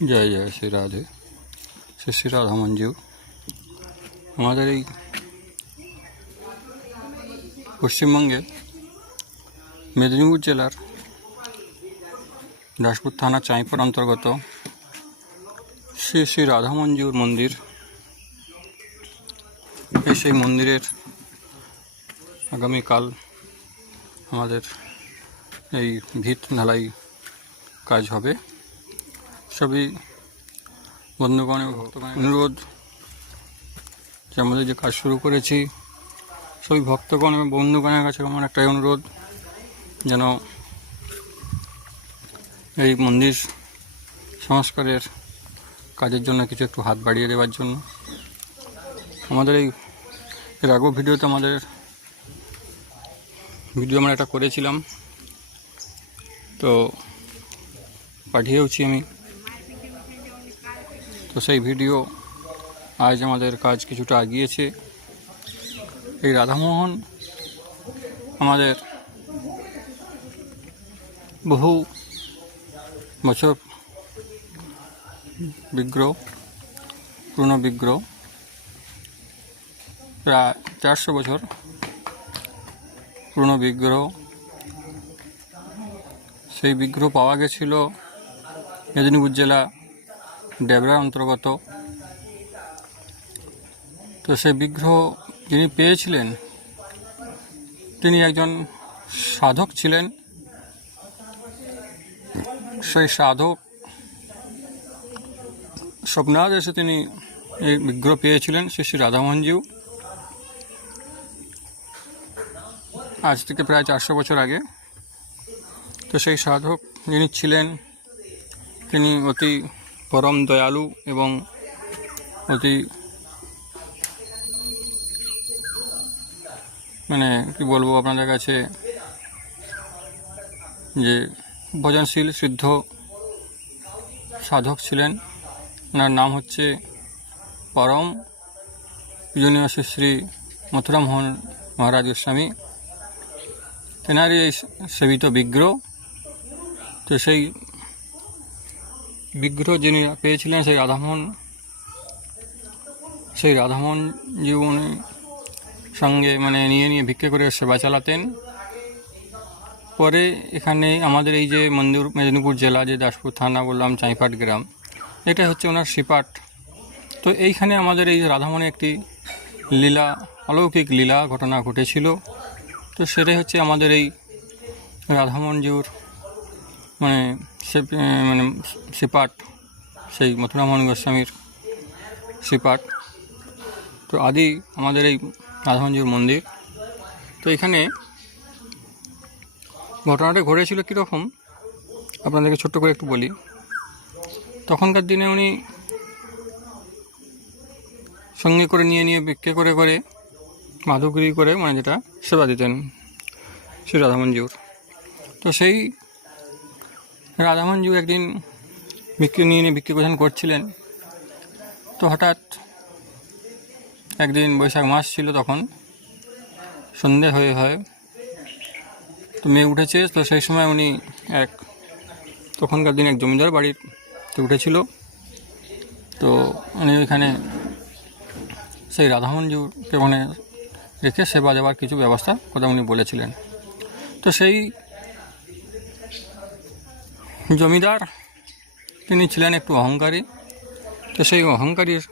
जय जय श्री राधे श्री राधा मंजू हमारे এই পশ্চিমবঙ্গের মেদিনীপুর জেলার দাসপুর থানা চাঁইপুর অন্তর্গত শ্রী শ্রী রাধা মঞ্জুর মন্দির। সেই মন্দিরের আগামীকাল আমাদের এই ভিত ঢালাই কাজ হবে। সবই বন্ধুগণ এবং ভক্তগণ অনুরোধ যে আমাদের যে কাজ শুরু করেছি সবই ভক্তগণ এবং বন্ধুগণের কাছে আমার একটাই অনুরোধ যেন এই মন্দির সংস্কারের কাজের জন্য কিছু একটু হাত বাড়িয়ে দেওয়ার জন্য। আমাদের এর আগেও ভিডিওতে আমরা একটা করেছিলাম, তো পাঠিয়েওছি আমি। তো সেই ভিডিও আজ আমাদের কাজ কিছুটা এগিয়েছে। এই রাধামোহন আমাদের বহু বছর বিগ্রহ, পুরনো বিগ্রহ, প্রায় 400 বছর পুরনো বিগ্রহ। সেই বিগ্রহ পাওয়া গেছিল মেদিনীপুর জেলা ডেবরার অন্তর্গত। তো সেই বিগ্রহ যিনি পেয়েছিলেন তিনি একজন সাধক ছিলেন। সেই সাধক স্বপ্নাদেশে তিনি এই বিগ্রহ পেয়েছিলেন শ্রী শ্রী রাধামোহনজি আজ থেকে প্রায় 400 বছর আগে। তো সেই সাধক যিনি ছিলেন তিনি অতি পরম দয়ালু এবং অতি কি বলবো আপনাদের কাছে, যে ভজনশীল সিদ্ধ সাধক ছিলেন। ওনার নাম হচ্ছে পরম পূজনীয় শ্রী শ্রী মথুরামোহন মহারাজ গোস্বামী। তেনারই এই সেবিত বিগ্রহ। তো সেই বিগ্রহ যিনি পেয়েছিলেন সেই রাধামোহন জীবনী সঙ্গে নিয়ে ভিক্ষে করে সেবা চালাতেন। পরে এখানে আমাদের এই যে মন্দির মেদিনীপুর জেলা যে দাসপুর থানা বললাম, চাঁইপাট গ্রাম, এটা হচ্ছে ওনার শ্রীপাঠ। তো এইখানে আমাদের এই রাধামোহনের একটি লীলা, অলৌকিক লীলা ঘটনা ঘটেছিল। তো সেটাই হচ্ছে আমাদের এই রাধামোহনজিউর শ্রীপাঠ, সেই মথুরামোহন গোস্বামীর শ্রীপাঠ। তো আদি আমাদের এই রাধামোহনজিউর মন্দির। তো এখানে ঘটনাটা ঘটেছিল কীরকম আপনাদেরকে ছোট্ট করে একটু বলি। তখনকার দিনে উনি সঙ্গে করে নিয়ে ভিক্ষে করে মাধুগিরি করে যেটা সেবা দিতেন শ্রী রাধামোহনজিউর। তো সেই রাধামোহনজিউ একদিন ভিক্ষে প্রদান করছিলেন। তো হঠাৎ একদিন বৈশাখ মাস ছিল, তখন সন্ধে হয়, তো মেয়ে উঠেছে। তো সেই সময় উনি তখনকার দিনে এক জমিদার বাড়িতে উঠেছিল। তো উনি ওইখানে সেই রাধামোহনজিউকে রেখে সেবা দেওয়ার কিছু ব্যবস্থা কথা উনি বলেছিলেন। তো সেই জমিদার তিনি ছিলেন একটু অহংকারী। তো সেই অহংকারীর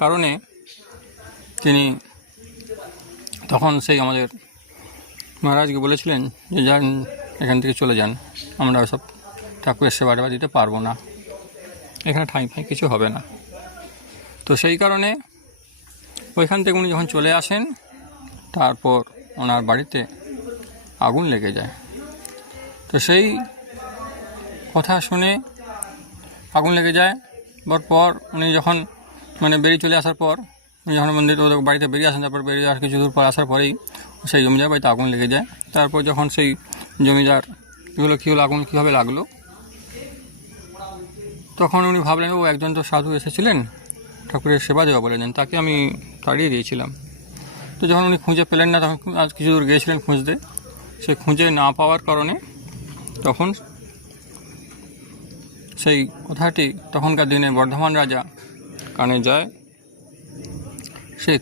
কারণে তিনি তখন সেই আমাদের মহারাজকে বলেছিলেন যে যান, এখান থেকে চলে যান, আমরা সব ঠাকুরের সেবা দিতে পারবো না, এখানে ঠাঁই কিছু হবে না। তো সেই কারণে ওইখান থেকে উনি যখন চলে আসেন, তারপর ওনার বাড়িতে আগুন লেগে যায়। তো সেই কথা শুনে আগুন লেগে যায়। পর উনি যখন বেরিয়ে চলে আসার পর, উনি যখন বাড়িতে বেরিয়ে আসেন, তারপর বেরিয়ে আসার কিছু দূর পর আসার পরেই সেই জমিদার বাড়িতে আগুন লেগে যায়। তারপর যখন সেই জমিদার কী হলো আগুন কীভাবে লাগলো, তখন উনি ভাবলেন ও একজন তো সাধু এসেছিলেন ঠাকুরের সেবা দেওয়া বলেছেন, তাকে আমি তাড়িয়ে দিয়েছিলাম। তো যখন উনি খুঁজে পেলেন না, তখন আজ কিছু দূর গিয়েছিলেন খুঁজতে, সে খুঁজে না পাওয়ার কারণে তখন সেই কথাটি তখনকার দিনে বর্ধমান রাজা কানে যায়,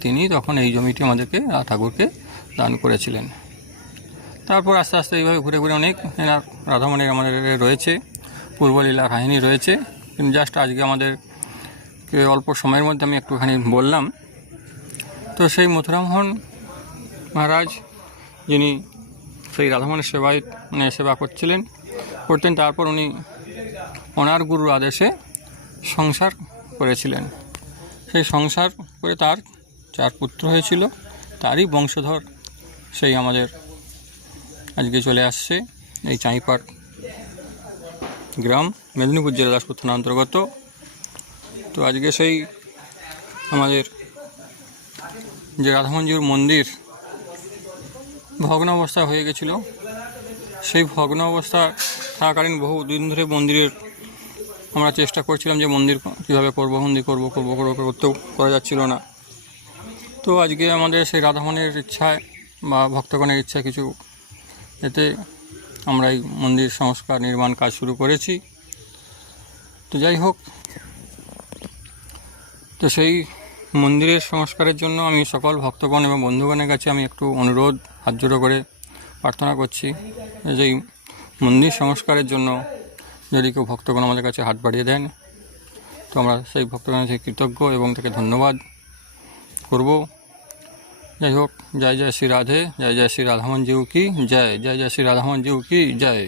তিনি তখন এই জমিটি আমাদেরকে রাধা ঠাকুরকে দান করেছিলেন। তারপর আস্তে আস্তে এইভাবে ঘুরে ঘুরে অনেক এনার রাধামণির আমাদের রয়েছে, পূর্বলীলা কাহিনী রয়েছে, কিন্তু জাস্ট আজকে আমাদেরকে অল্প সময়ের মধ্যে আমি একটুখানি বললাম। তো সেই মথুরামোহন মহারাজ যিনি সেই রাধামণির সেবা করতেন, তারপর উনি ওনার গুরুর আদেশে সংসার করেছিলেন। সেই সংসার করে তার 4 পুত্র হয়েছিল, তারই বংশধর সেই আমাদের আজকে চলে আসছে এই চাঁইপাট গ্রাম, মেদিনীপুর জেলা, দাসপুর থানা অন্তর্গত। তো আজকে সেই আমাদের যে রাধামঞ্জুর মন্দির ভগ্ন অবস্থা হয়ে গেছিলো, সেই ভগ্ন অবস্থা থাকাকালীন বহু দিন ধরে মন্দিরের আমরা চেষ্টা করছিলাম যে মন্দির কীভাবে করবো, করতেও করা যাচ্ছিল না। তো আজকে আমাদের সেই রাধামণির ইচ্ছায় বা ভক্তগণের ইচ্ছা কিছু এতে আমরা এই মন্দির সংস্কার নির্মাণ কাজ শুরু করেছি। তো যাই হোক, তো সেই মন্দিরের সংস্কারের জন্য আমি সকল ভক্তগণ এবং বন্ধুগণের কাছে আমি একটু অনুরোধ হাত জোড়ো করে প্রার্থনা করছি যে এই মন্দির সংস্কারের জন্য যদি কেউ ভক্তগণ আমাদের কাছে হাত বাড়িয়ে দেন, তো আমরা সেই ভক্তগণের কাছে কৃতজ্ঞ এবং তাকে ধন্যবাদ করব। যাই হোক, জয় জয় শ্রী রাধে, জয় জয় শ্রী রাধামন জিউ কি জয়, জয় জয় শ্রী রাধামন জিউ কি জয়।